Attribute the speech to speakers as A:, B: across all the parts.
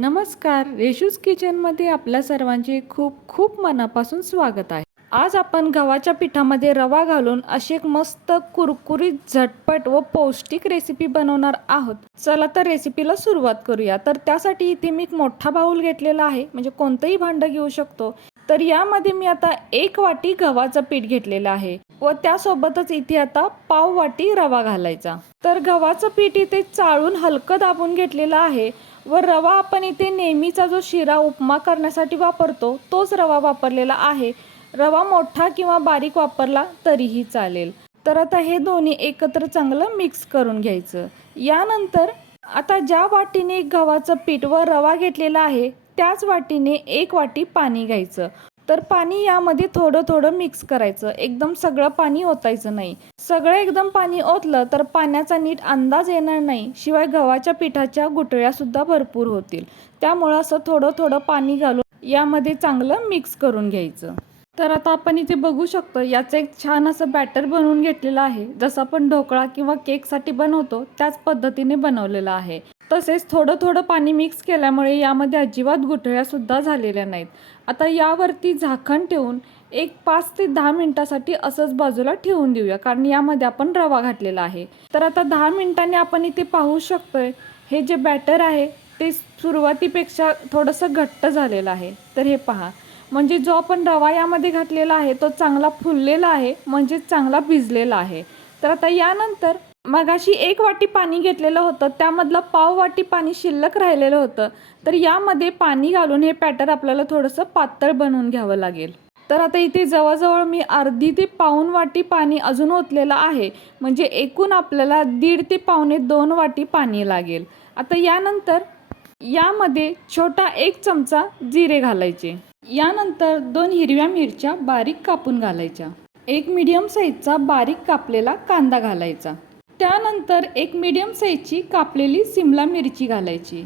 A: नमस्कार. रेशूज किचनमध्ये आपल्या सर्वांचे खूप खूप मनापासून स्वागत आहे. आज आपण गव्हाच्या पिठामध्ये रवा घालून अशी एक मस्त कुरकुरीत झटपट व पौष्टिक रेसिपी बनवणार आहोत. चला तर रेसिपीला सुरुवात करूया. तर त्यासाठी इथे मी एक मोठा बाऊल घेतलेला आहे. म्हणजे कोणतंही भांडं घेऊ शकतो. तर यामध्ये मी आता एक वाटी गव्हाचं पीठ घेतलेलं आहे व त्यासोबतच इथे आता पाव वाटी रवा घालायचा. तर गव्हाचं पीठ इथे चाळून हलकं दाबून घेतलेलं आहे व रवा आपण इथे नेहमीचा जो शिरा उपमा करण्यासाठी वापरतो तोच रवा वापरलेला आहे. रवा मोठा किंवा बारीक वापरला तरीही चालेल. तर आता हे दोन्ही एकत्र चांगलं मिक्स करून घ्यायचं. यानंतर आता ज्या वाटीने गव्हाचं पीठ व रवा घेतलेला आहे त्याच वाटीने एक वाटी पाणी घ्यायचं. तर पाणी यामध्ये थोडं थोडं मिक्स करायचं. एकदम सगळं पाणी ओतायचं नाही. सगळं एकदम पाणी ओतलं तर पाण्याचा नीट अंदाज येणार नाही. शिवाय गव्हाच्या पिठाच्या गुटळ्यासुद्धा भरपूर होतील. त्यामुळं असं थोडं थोडं पाणी घालून यामध्ये चांगलं मिक्स करून घ्यायचं. तर आता आपण इथे बघू शकतो याचं एक छान असं बॅटर बनवून घेतलेलं आहे. जसं आपण ढोकळा किंवा केकसाठी बनवतो त्याच पद्धतीने बनवलेलं आहे. तसेच थोडं थोडं पाणी मिक्स केल्यामुळे यामध्ये अजिबात गुठळ्यासुद्धा झालेल्या नाहीत. आता यावरती झाकण ठेवून एक पाच ते दहा मिनटासाठी असंच बाजूला ठेवून देऊया कारण यामध्ये आपण रवा घातलेला आहे. तर आता दहा मिनिटांनी आपण इथे पाहू शकतोय हे जे बॅटर आहे ते सुरुवातीपेक्षा थोडंसं घट्ट झालेलं आहे. तर हे पहा म्हणजे जो आपण रवा यामध्ये घातलेला आहे तो चांगला फुललेला आहे म्हणजे चांगला भिजलेला आहे. तर आता यानंतर मगाशी एक वाटी पाणी घेतलेलं होतं त्यामधलं पाव वाटी पाणी शिल्लक राहिलेलं होतं. तर यामध्ये पाणी घालून हे पॅटर आपल्याला थोडंसं पातळ बनवून घ्यावं लागेल. तर आता इथे जवळजवळ मी अर्धी ते पाऊन वाटी पाणी अजून ओतलेलं आहे. म्हणजे एकूण आपल्याला दीड ते पावणे दोन वाटी पाणी लागेल. आता यानंतर यामध्ये छोटा एक चमचा जिरे घालायचे. यानंतर दोन हिरव्या मिरच्या बारीक कापून घालायच्या. एक मीडियम साईजचा बारीक कापलेला कांदा घालायचा. त्यानंतर एक मीडियम साईजची कापलेली सिमला मिरची घालायची.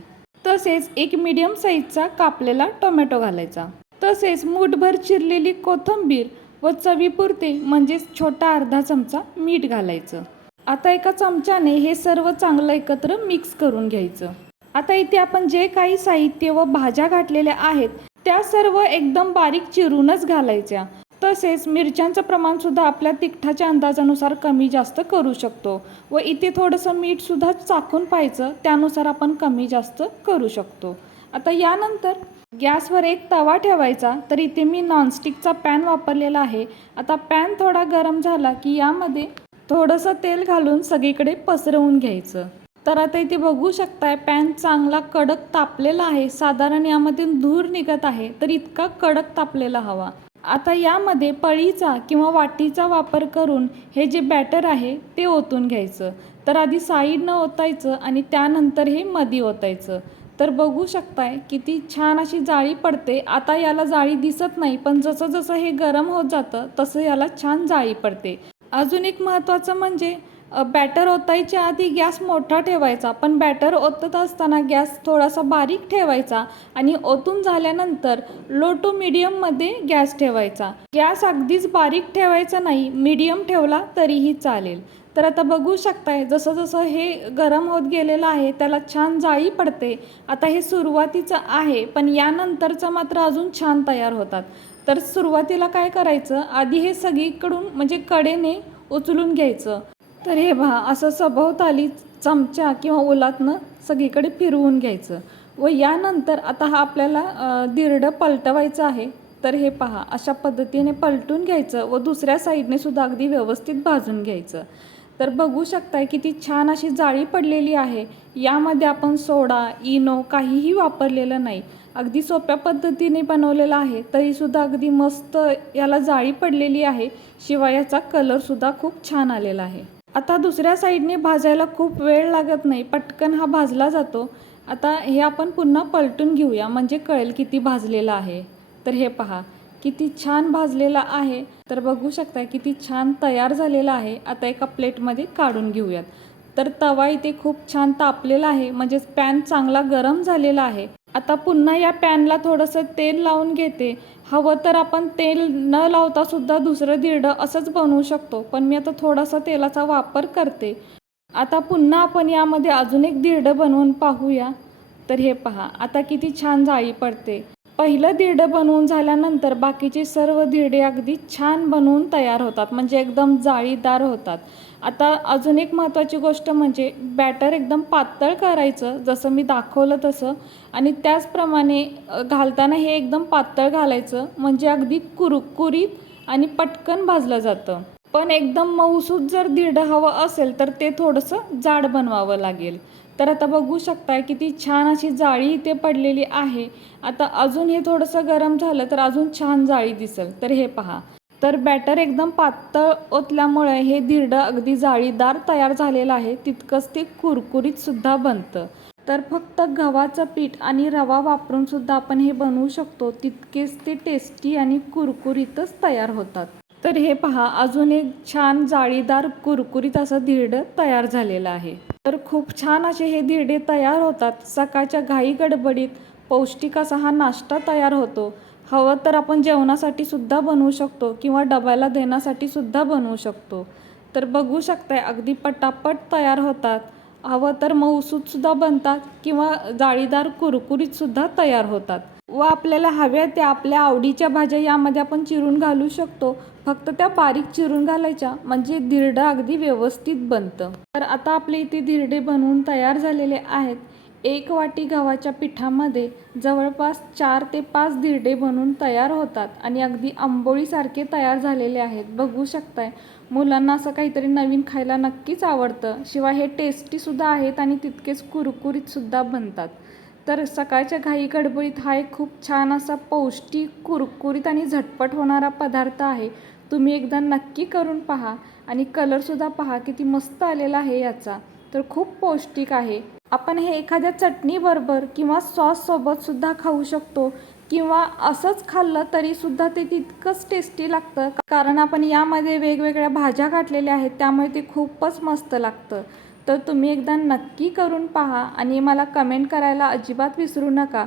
A: तसेच एक मीडियम साईजचा कापलेला टोमॅटो घालायचा. तसेच मूठभर चिरलेली कोथिंबीर व चवीपुरते म्हणजेच छोटा अर्धा चमचा मीठ घालायचं. आता एका चमच्याने हे सर्व चांगलं एकत्र मिक्स करून घ्यायचं. आता इथे आपण जे काही साहित्य व भाज्या घातलेल्या आहेत त्या सर्व एकदम बारीक चिरूनच घालायच्या. तसेच मिरच्यांचं प्रमाणसुद्धा आपल्या तिखटाच्या अंदाजानुसार कमी जास्त करू शकतो व इथे थोडंसं मीठसुद्धा चाखून पाहायचं त्यानुसार आपण कमी जास्त करू शकतो. आता यानंतर गॅसवर एक तवा ठेवायचा तर इथे मी नॉनस्टिकचा पॅन वापरलेला आहे. आता पॅन थोडा गरम झाला की यामध्ये थोडंसं तेल घालून सगळीकडे पसरवून घ्यायचं. तर आता इथे बघू शकताय पॅन चांगला कडक तापलेला आहे. साधारण यामधून धूर निघत आहे तर इतका कडक तापलेला हवा. आता यामध्ये पळीचा किंवा वाटीचा वापर करून हे जे बॅटर आहे ते ओतून घ्यायचं. तर आधी साईडनं ओतायचं आणि त्यानंतर हे मधी ओतायचं. तर बघू शकताय किती छान अशी जाळी पडते. आता याला जाळी दिसत नाही पण जसं जसं हे गरम होत जातं तसं याला छान जाळी पडते. अजून एक महत्त्वाचं म्हणजे बॅटर ओतायच्या आधी गॅस मोठा ठेवायचा. पण बॅटर ओतत असताना गॅस थोडासा बारीक ठेवायचा आणि ओतून झाल्यानंतर लो टू मिडियममध्ये गॅस ठेवायचा. गॅस अगदीच बारीक ठेवायचा नाही मीडियम ठेवला तरीही चालेल. तर आता बघू शकताय जसं जसं हे गरम होत गेलेलं आहे त्याला छान जाळी पडते. आता हे सुरुवातीचं आहे पण यानंतरचं मात्र अजून छान तयार होतात. तर सुरुवातीला काय करायचं? आधी हे सगळीकडून म्हणजे कडेने उचलून घ्यायचं. तर हे पहा असं सभोवताली चमचा किंवा ओलातनं सगळीकडे फिरवून घ्यायचं. व यानंतर आता हा आपल्याला दिरडं पलटवायचं आहे. तर हे पहा अशा पद्धतीने पलटून घ्यायचं व दुसऱ्या साईडने सुद्धा अगदी व्यवस्थित भाजून घ्यायचं. तर बघू शकताय किती छान अशी जाळी पडलेली आहे. यामध्ये आपण सोडा इनो काहीही वापरलेलं नाही. अगदी सोप्या पद्धतीने बनवलेलं आहे. तरीसुद्धा अगदी मस्त याला जाळी पडलेली आहे. शिवाय याचा कलरसुद्धा खूप छान आलेला आहे. आता दुसऱ्या साईडने भाजायला खूप वेळ लागत नाही. पटकन हा भाजला जातो. आता हे आपण पुन्हा पलटून घेऊया. म्हणजे कळेल किती भाजलेला आहे. तर हे पहा. किती छान भाजलेला आहे. तर बघू शकता किती छान तयार झालेला आहे. आता एका प्लेटमध्ये काढून घेऊयात. तर तवा इथे खूप छान तापलेला आहे. म्हणजेच पॅन चांगला गरम झालेला आहे. आता पुन्हा या पॅनला थोडंसं तेल लावून घेते. हवं तर आपण तेल न लावता सुद्धा दुसरं दिरडं असंच बनवू शकतो पण मी आता थोडासा तेलाचा वापर करते. आता पुन्हा आपण यामध्ये अजून एक दिरडं बनवून पाहूया. तर हे पहा आता किती छान जाळी पडते. पहिलं धिरडं बनवून झाल्यानंतर बाकीचे सर्व धिरडे अगदी छान बनवून तयार होतात म्हणजे एकदम जाळीदार होतात. आता अजून एक महत्त्वाची गोष्ट म्हणजे बॅटर एकदम पातळ करायचं जसं मी दाखवलं तसं. आणि त्याचप्रमाणे घालताना हे एकदम पातळ घालायचं म्हणजे अगदी कुरकुरीत आणि पटकन भाजलं जातं. पण एकदम मऊसूत जर धिरडं हवं असेल तर ते थोडंसं जाड बनवावं लागेल. तर आता बघू शकताय किती छान अशी जाळी इथे पडलेली आहे. आता अजून हे थोडंसं गरम झालं तर अजून छान जाळी दिसेल. तर हे पहा. तर बॅटर एकदम पातळ ओतल्यामुळे हे धिरडं अगदी जाळीदार तयार झालेलं आहे. तितकंच ते कुरकुरीतसुद्धा बनतं. तर फक्त गव्हाचं पीठ आणि रवा वापरून सुद्धा आपण हे बनवू शकतो. तितकेच ते टेस्टी आणि कुरकुरीतच तयार होतात. तर हे पहा. अजून एक छान जाळीदार कुरकुरीत असं धिरडं तयार झालेलं आहे. तर खूप छान असे हे धिरडे तयार होतात. सकाळच्या घाई गडबडीत पौष्टिक असा हा नाश्ता तयार होतो. हवं तर आपण जेवणासाठी सुद्धा बनवू शकतो किंवा डब्याला देण्यासाठी सुद्धा बनवू शकतो. तर बघू शकताय अगदी पटापट तयार होतात. हवं तर मऊसूतसुद्धा बनतात किंवा जाळीदार कुरकुरीतसुद्धा तयार होतात. व आपल्याला हव्या त्या आपल्या आवडीच्या भाज्या यामध्ये आपण चिरून घालू शकतो. फक्त त्या बारीक चिरून घालायच्या म्हणजे धिरडं अगदी व्यवस्थित बनतं. तर आता आपले इथे धिरडे बनवून तयार झालेले आहेत. एक वाटी गव्हाच्या पिठामध्ये जवळपास चार ते पाच धिरडे बनवून तयार होतात आणि अगदी आंबोळीसारखे तयार झालेले आहेत. बघू शकताय मुलांना असं काहीतरी नवीन खायला नक्कीच आवडतं. शिवाय हे टेस्टीसुद्धा आहेत आणि तितकेच कुरकुरीतसुद्धा बनतात. तर सकाळच्या घाई गडबडीत हा एक खूप छान असा पौष्टिक कुरकुरीत आणि झटपट होणारा पदार्थ आहे. तुम्ही एकदा नक्की करून पहा आणि कलरसुद्धा पहा किती मस्त आलेला आहे याचा. तर खूप पौष्टिक आहे. आपण हे एखाद्या चटणीबरोबर किंवा सॉससोबत सुद्धा खाऊ शकतो किंवा असंच खाल्लं तरीसुद्धा ते तितकंच टेस्टी लागतं. कारण आपण यामध्ये वेगवेगळ्या भाज्या घातलेल्या आहेत त्यामुळे ते खूपच मस्त लागतं. तर तुम्ही एकदा नक्की करून पहा आणि मला कमेंट करायला अजिबात विसरू नका.